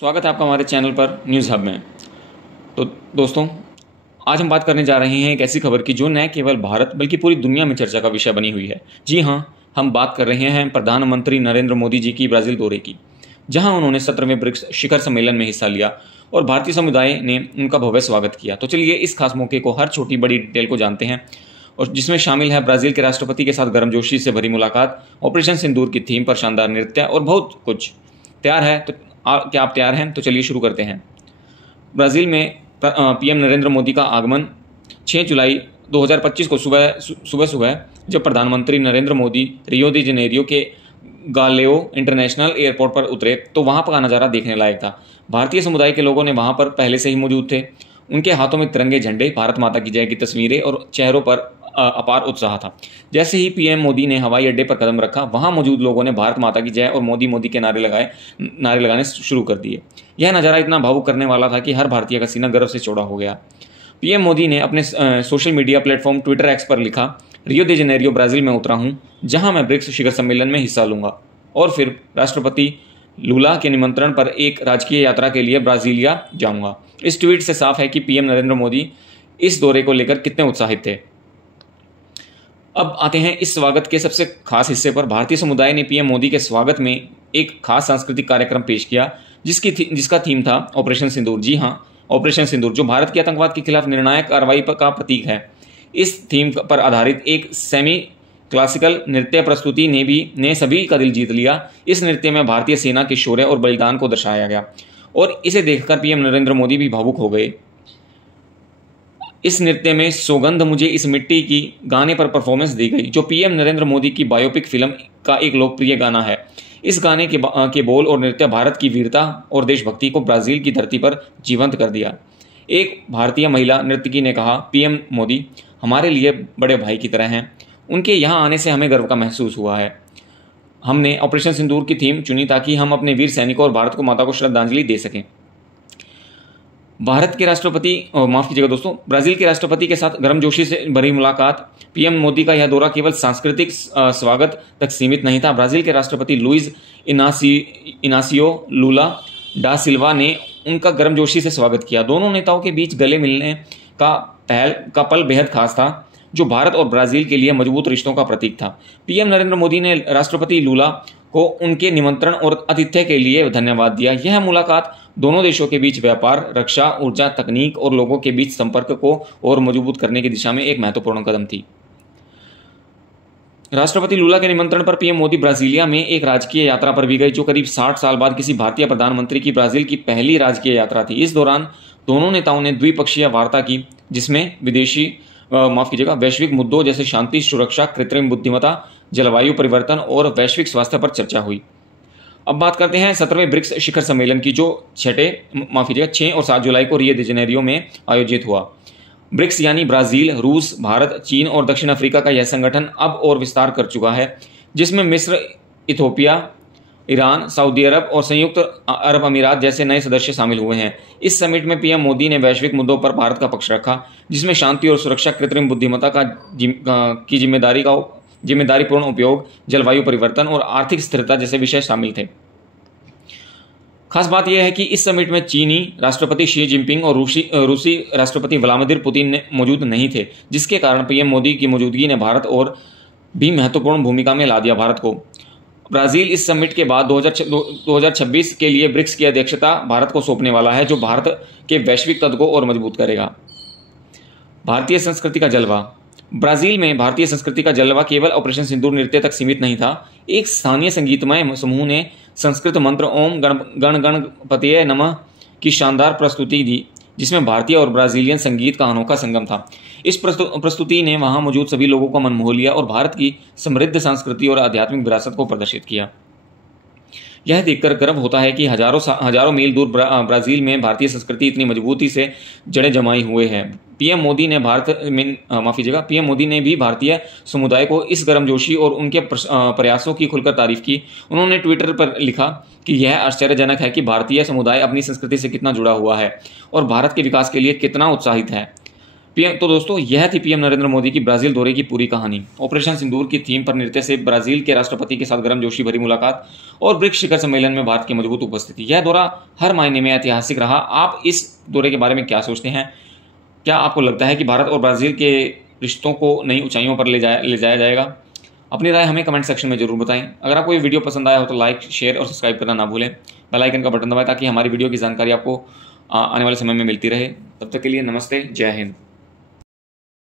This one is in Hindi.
स्वागत है आपका हमारे चैनल पर न्यूज़ हब में। तो दोस्तों, आज हम बात करने जा रहे हैं एक ऐसी खबर की जो न केवल भारत बल्कि पूरी दुनिया में चर्चा का विषय बनी हुई है। जी हाँ, हम बात कर रहे हैं प्रधानमंत्री नरेंद्र मोदी जी की ब्राज़ील दौरे की, जहां उन्होंने 17वें ब्रिक्स शिखर सम्मेलन में हिस्सा लिया और भारतीय समुदाय ने उनका भव्य स्वागत किया। तो चलिए इस खास मौके को, हर छोटी बड़ी डिटेल को जानते हैं, और जिसमें शामिल है ब्राज़ील के राष्ट्रपति के साथ गर्मजोशी से भरी मुलाकात, ऑपरेशन सिंदूर की थीम पर शानदार नृत्य और बहुत कुछ। तैयार है तो क्या आप तैयार हैं? तो चलिए शुरू करते हैं। ब्राज़ील में पीएम नरेंद्र मोदी का आगमन 6 जुलाई 2025 को सुबह जब प्रधानमंत्री नरेंद्र मोदी रियो दी जेनेरियो के गालेओ इंटरनेशनल एयरपोर्ट पर उतरे तो वहां का नज़ारा देखने लायक था। भारतीय समुदाय के लोगों ने वहां पर पहले से ही मौजूद थे। उनके हाथों में तिरंगे झंडे, भारत माता की जय की तस्वीरें और चेहरों पर अपार उत्साह था। जैसे ही पीएम मोदी ने हवाई अड्डे पर कदम रखा, वहां मौजूद लोगों ने भारत माता की जय और मोदी मोदी के नारे लगाने शुरू कर दिए। यह नज़ारा इतना भावुक करने वाला था कि हर भारतीय का सीना गर्व से चौड़ा हो गया। पीएम मोदी ने अपने social media platform Twitter x पर लिखा, रियो दी जेनेरियो ब्राज़ील में उतरा हूं, जहां मैं ब्रिक्स शिखर सम्मेलन में हिस्सा लूंगा और फिर राष्ट्रपति लूला के निमंत्रण पर एक राजकीय यात्रा के लिए ब्राज़ीलिया जाऊंगा। इस ट्वीट से साफ है कि पीएम नरेंद्र मोदी इस दौरे को लेकर कितने उत्साहित थे। अब आते हैं इस स्वागत के सबसे खास हिस्से पर। भारतीय समुदाय ने पीएम मोदी के स्वागत में एक खास सांस्कृतिक कार्यक्रम पेश किया, जिसका थीम था ऑपरेशन सिंदूर। जी हाँ, ऑपरेशन सिंदूर, जो भारत की आतंकवाद के खिलाफ निर्णायक कार्रवाई का प्रतीक है। इस थीम पर आधारित एक सेमी क्लासिकल नृत्य प्रस्तुति ने सभी का दिल जीत लिया। इस नृत्य में भारतीय सेना के शौर्य और बलिदान को दर्शाया गया और इसे देखकर पीएम नरेंद्र मोदी भी भावुक हो गए। इस नृत्य में सौगंध मुझे इस मिट्टी की गाने पर परफॉर्मेंस दी गई, जो पीएम नरेंद्र मोदी की बायोपिक फिल्म का एक लोकप्रिय गाना है। इस गाने के बोल और नृत्य भारत की वीरता और देशभक्ति को ब्राज़ील की धरती पर जीवंत कर दिया। एक भारतीय महिला नर्तकी ने कहा, पीएम मोदी हमारे लिए बड़े भाई की तरह हैं। उनके यहाँ आने से हमें गर्व का महसूस हुआ है। हमने ऑपरेशन सिंदूर की थीम चुनी ताकि हम अपने वीर सैनिकों और भारत को माता को श्रद्धांजलि दे सकें। ब्राज़ील के राष्ट्रपति के साथ गर्मजोशी से भरी मुलाकात। पीएम मोदी का यह दौरा केवल सांस्कृतिक स्वागत तक सीमित नहीं था। ब्राज़ील के राष्ट्रपति लुइज इनासियो लूला डा सिल्वा ने उनका गर्मजोशी से स्वागत किया। दोनों नेताओं के बीच गले मिलने का पल बेहद खास था, जो भारत और ब्राज़ील के लिए मजबूत रिश्तों का प्रतीक था। पीएम नरेंद्र मोदी ने राष्ट्रपति लूला को उनके निमंत्रण और आतिथ्य के लिए धन्यवाद दिया। यह मुलाकात दोनों देशों के बीच व्यापार, रक्षा, ऊर्जा, तकनीक और लोगों के बीच संपर्क को और मजबूत करने की दिशा में एक महत्वपूर्ण कदम थी। राष्ट्रपति लूला के निमंत्रण पर पीएम मोदी ब्राज़ीलिया में एक राजकीय यात्रा पर भी गए, जो करीब 60 साल बाद किसी भारतीय प्रधानमंत्री की ब्राज़ील की पहली राजकीय यात्रा थी। इस दौरान दोनों नेताओं ने द्विपक्षीय वार्ता की, जिसमें वैश्विक मुद्दों जैसे शांति, सुरक्षा, कृत्रिम बुद्धिमत्ता, जलवायु परिवर्तन और वैश्विक स्वास्थ्य पर चर्चा हुई। अब बात करते हैं 17वें ब्रिक्स शिखर सम्मेलन की, जो 6 और 7 जुलाई को रियो दी जेनेरियो में आयोजित हुआ। ब्रिक्स यानी ब्राज़ील, रूस, भारत, चीन और दक्षिण अफ्रीका का यह संगठन अब और विस्तार कर चुका है, जिसमें मिस्र, इथोपिया, ईरान, सऊदी अरब और संयुक्त अरब अमीरात जैसे नए सदस्य शामिल हुए हैं। इस समिट में पीएम मोदी ने वैश्विक मुद्दों पर भारत का पक्ष रखा, जिसमें शांति और सुरक्षा, कृत्रिम बुद्धिमत्ता की जिम्मेदारीपूर्ण उपयोग, जलवायु परिवर्तन और आर्थिक स्थिरता जैसे विषय शामिल थे। खास बात यह है कि इस समिट में चीनी राष्ट्रपति शी जिनपिंग और रूसी राष्ट्रपति व्लादिमीर पुतिन मौजूद नहीं थे, जिसके कारण पीएम मोदी की मौजूदगी ने भारत और भी महत्वपूर्ण भूमिका में ला दिया भारत को। ब्राज़ील इस समिट के बाद 2026 के लिए ब्रिक्स की अध्यक्षता भारत को सौंपने वाला है, जो भारत के वैश्विक कद को और मजबूत करेगा। भारतीय संस्कृति का जलवा। ब्राज़ील में भारतीय संस्कृति का जलवा केवल ऑपरेशन सिंदूर नृत्य तक सीमित नहीं था। एक स्थानीय संगीतमय समूह ने संस्कृत मंत्र ओम गणपतये नमः की शानदार प्रस्तुति दी, जिसमें भारतीय और ब्राज़ीलियन संगीत का अनोखा संगम था। इस प्रस्तुति ने वहां मौजूद सभी लोगों का मन मोह लिया और भारत की समृद्ध संस्कृति और आध्यात्मिक विरासत को प्रदर्शित किया। यह देखकर गर्व होता है कि हजारों मील दूर ब्राज़ील में भारतीय संस्कृति इतनी मजबूती से जड़ें जमाई हुए हैं। पीएम मोदी ने भी भारतीय समुदाय को इस गर्मजोशी और उनके प्रयासों की खुलकर तारीफ की। उन्होंने ट्विटर पर लिखा कि यह आश्चर्यजनक है कि भारतीय समुदाय अपनी संस्कृति से कितना जुड़ा हुआ है और भारत के विकास के लिए कितना उत्साहित है। तो दोस्तों यह थी पीएम नरेंद्र मोदी की ब्राजील दौरे की पूरी कहानी। ऑपरेशन सिंदूर की थीम पर नृत्य से ब्राजील के राष्ट्रपति के साथ गर्मजोशी भरी मुलाकात और ब्रिक्स शिखर सम्मेलन में भारत की मजबूत उपस्थिति। यह दौरा हर मायने में ऐतिहासिक रहा। आप इस दौरे के बारे में क्या सोचते हैं? क्या आपको लगता है कि भारत और ब्राजील के रिश्तों को नई ऊंचाइयों पर ले जाया जाएगा? अपनी राय हमें कमेंट सेक्शन में जरूर बताएं। अगर आपको ये वीडियो पसंद आया हो तो लाइक, शेयर और सब्सक्राइब करना ना भूलें। बेल आइकन का बटन दबाएं ताकि हमारी वीडियो की जानकारी आपको आने वाले समय में मिलती रहे। तब तक के लिए नमस्ते, जय हिंद।